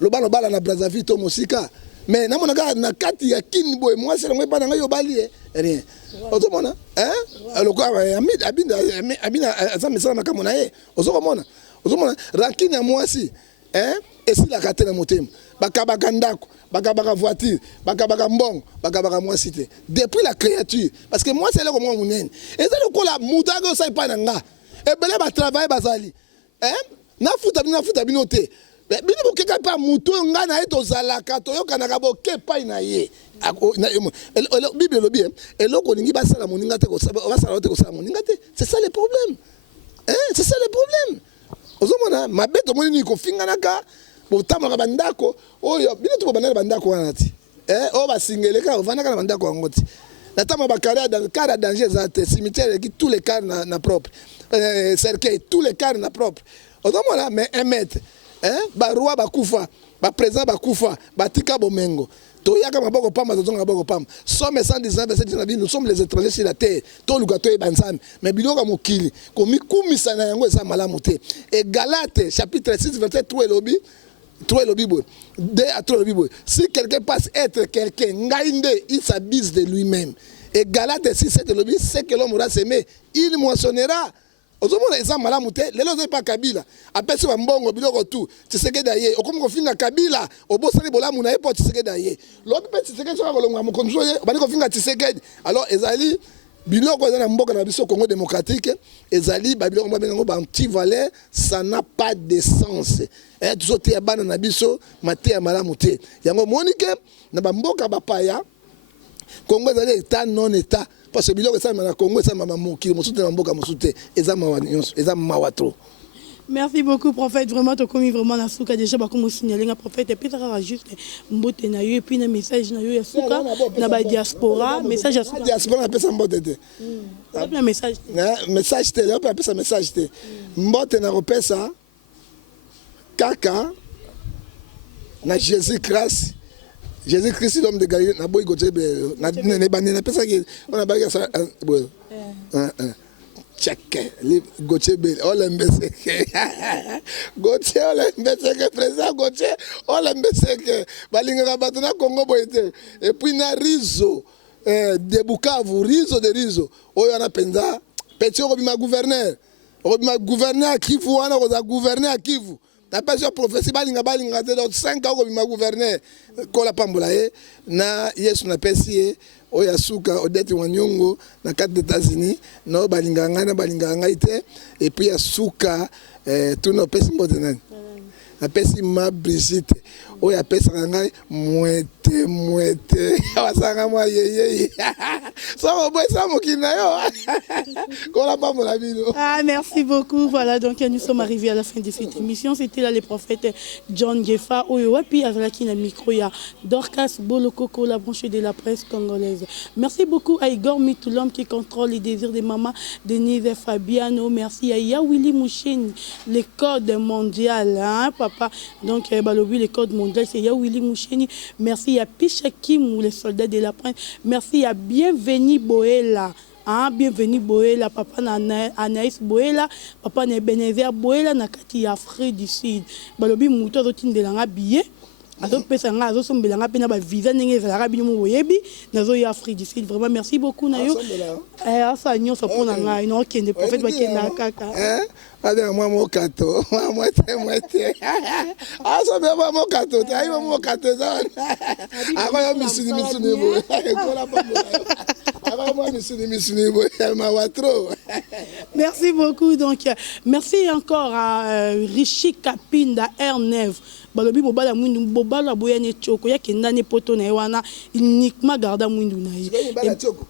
lobano bala na Brazzaville to mosika mais na monaka na kati ya kini boy moi c'est ngwe pa nanga yo bali rien ozomona aloko abinda azami sala makamo na ye ozomona rankini ya mwasi esila katena motema bakabaka ndako bakabaka voiture bakabaka mbongo bakabaka mwasi te depuis la créature parce que moi c'est le comme munene eza lokola mutago sai pa nanga ebele ba travail bazali na futa bino te bino bokeka pa muto nga na eto zalaka to yokanaka boke pa na ye bible lobi eloko ningi basala moninga te ko basala te ko sala moninga te c'est ça le problème c'est ça le problème ozomona mabeto moni ko finganaka botamaka bandako oyo bino to banana bandako wana ti o basingeleka vanaka na bandako ngoti natama bakara dans cas de danger zate cimetière qui tous les cas na propre cercueil tous les cas na propre ozomona mais un mètre ba roi bakufa ba président bakufa batika bomengo toyaka maboko pamba tozonga maboko pamba somme 119 verset 19 nous sommes les étrangers sur la terre to lukato e banzami mais biloko mokili komi kumisa na yango eza malamu te et Galates chapitre 6 verset 3 elobi si quelqu'un passe être quelqu'un ngainde il s'abuse de lui-même et Galates 6:7 elobi c'est que l'homme aura semé il moissonnera ozomona eza malamu te lelo zo pa kabila apesi ba mbongo biloko tu Tshisekedi aye okomi kofinga kabila obosali bolamu na ye po Tshisekedi aye lobi pe Tshisekedi soka kolonga mokonzi oye bani kofinga Tshisekedi alors ezali biloko eza na mboka na biso Congo démocratique ezali ba biloko babenga ba anti-valeur ça n'a pas de sens tuzote ya bana na biso mate ya malamu te yango monike na ba mboka bapaya Congo ezali état non état parce que biloko ça na Congo ça mama mokili mosusu na mboka mosusu eza mawa nyonso eza mawa trop. Merci beaucoup prophète vraiment to komi vraiment na suka déjà ba comme signaler nga prophète et puis ça juste mbote na yo et puis na message na yo ya suka na ba diaspora message ya suka diaspora na pesa mbote te na message message te là pesa message te mbote na kopesa kaka na Jésus-Christ l'homme de Galilée na boy Gochebe na bande na pesa ki on a baga ça boy check Gochebe olembese Goche olembese que président Goche olembese que balinga bato na Congo boyete et puis na Rizo de Bukavu Rizo oyo ana penza petit okobima gouverneur à Kivu wana oza gouverneur à Kivu na pesi yo prophétie balinga te donc 5 ans okobima gouverneur kola pambola ye na Yesu na pesi ye oya suka Odette Wanyongo na 4 États-Unis no balinga ngai te et puis ya suka tout no pesi mbote nani na pesi ma Brigitte oya pesa ngai mwete wasanga mwa yeye ça boy ça mokina yo kola pambola bino. Ah, merci beaucoup. Voilà, donc nous sommes arrivés à la fin de cette émission. C'était là le prophète John Ngefa Oyo puis avec la micro il y a Dorcas Bolokoko, la branche de la presse congolaise. Merci beaucoup à Igor Mitou, l'homme qui contrôle les désirs des mamans, Denise Fabiano. Merci à Yawili Moucheni, les codes mondiaux, hein, papa. Donc balobi les codes mondiaux, c'est Yawili Moucheni. Merci à Pichakim, les soldats de la presse. Merci à Bienvenue Boela. Ah, bienvenue Boela, papa Anaïs Boela, papa Nebenezer Boela, nakati Afrique du Sud. Balobi mouto zotine de langa billet. Azo pesa nga azo sombela nga pena ba visa ndenge za rabi mo boyebi nazo ya Afrique du Sud. Vraiment merci beaucoup na yo. Asa nyo so pona nga ino kende prophète ba kenda kaka. Ade moi mo kato, moi te. Asa be mo kato, tai mo kato za. Aba yo misuni bo. Kola pa mo. Merci beaucoup. Donc, merci encore à Richi Kapinda R9. Balobi bobala mwindu bobala boyane choko ya kenda ne poto na wana uniquement garda mwindu na yi. Bala choko.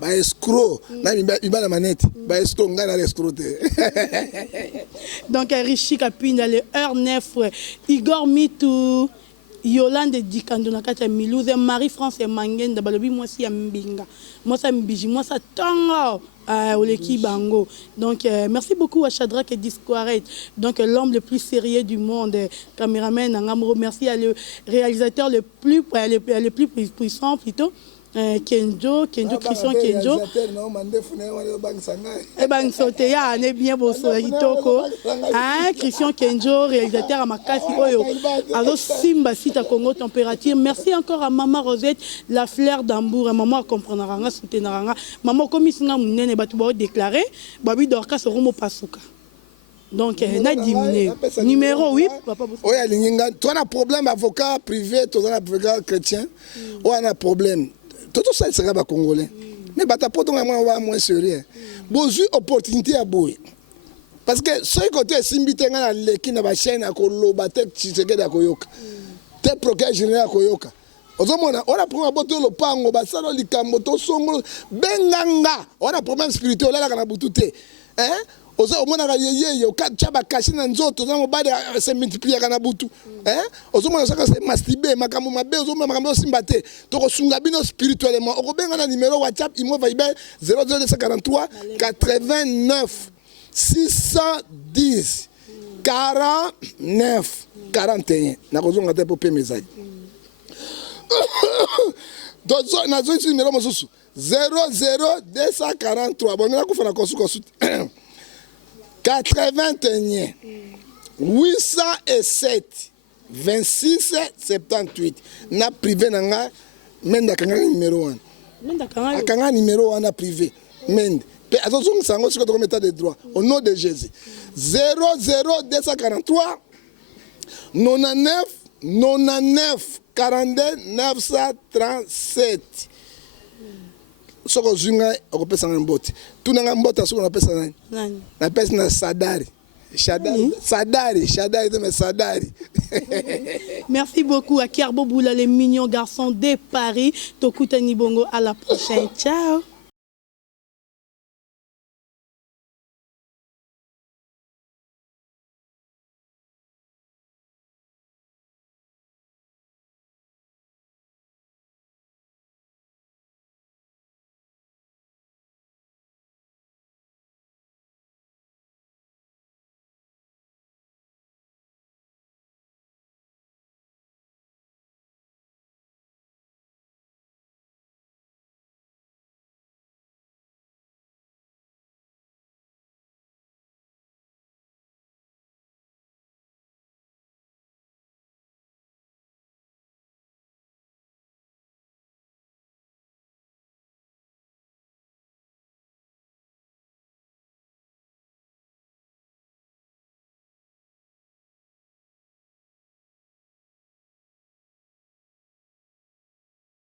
Ba escroc na ibala manette. Ba escroc ngana l'escrote. Donc Richi Kapinda le R9 Igor Mitou Yolande Dikando na kati ya Milouze Marie-France Mangenda balobi mwasi ya mbinga mwasa mbiji mwasa tango oleki bango. Donc merci beaucoup à Shadrach et Disquaret, donc l'homme le plus sérieux du monde, caméraman Angamro. Merci à le réalisateur le plus puissant plutôt, Kenjo Christian Kenjo. Eh ben sauté ya ne bien bosso hitoko. Hein, Christian Kenjo, réalisateur à Makasi Oyo. Alors Simba site à Congo température. Merci encore à Maman Rosette, la fleur d'Ambour. Maman comprendra nga soutenara. Maman comme singa munene batu ba déclarer, babi Dorcas Romo Pasuka. Donc na diminué. Numéro 8 papa. Oya linginga, toi na problème avocat privé, toi na avocat chrétien. On a problème. Tout ça sera pas congolais. Mais bata poto nga moins sérieux. Bozu opportunité à boy. Parce que ce côté simbite nga na leki na ba chaîne akoloba te tseke da koyoka. Te procureur général koyoka. Ozomona on a problème boto lo pango basalo likambo to songo benganga. On a problème spirituel là kana butute. Hein? Oza omona ka yeye yo ka chaba kashi na nzoto za mobade se multiplier kana butu ozomona saka se masturber makambo mabe ozomona makambo simbate to kosunga bino spirituellement okobenga na numéro WhatsApp imo viber 00243 89 610 49 41 na kozonga te po pe message dozo na zo numéro mosusu 00243 bongela kufana kosu 81 807 26 78 na privé nanga menda kanga numéro 1 akanga numéro 1 na privé mende pe attention sango siko to mettre de droit au nom de Jésus 00243 99 99 42 937 soko zunga okopesa ngamboti tunanga mbota soko na pesa nani na pesa na sadari Sadari de mes Sadari. Merci beaucoup à Kerbo Boula, les mignons garçons de Paris. Tokutani Bongo, à la prochaine. Ciao.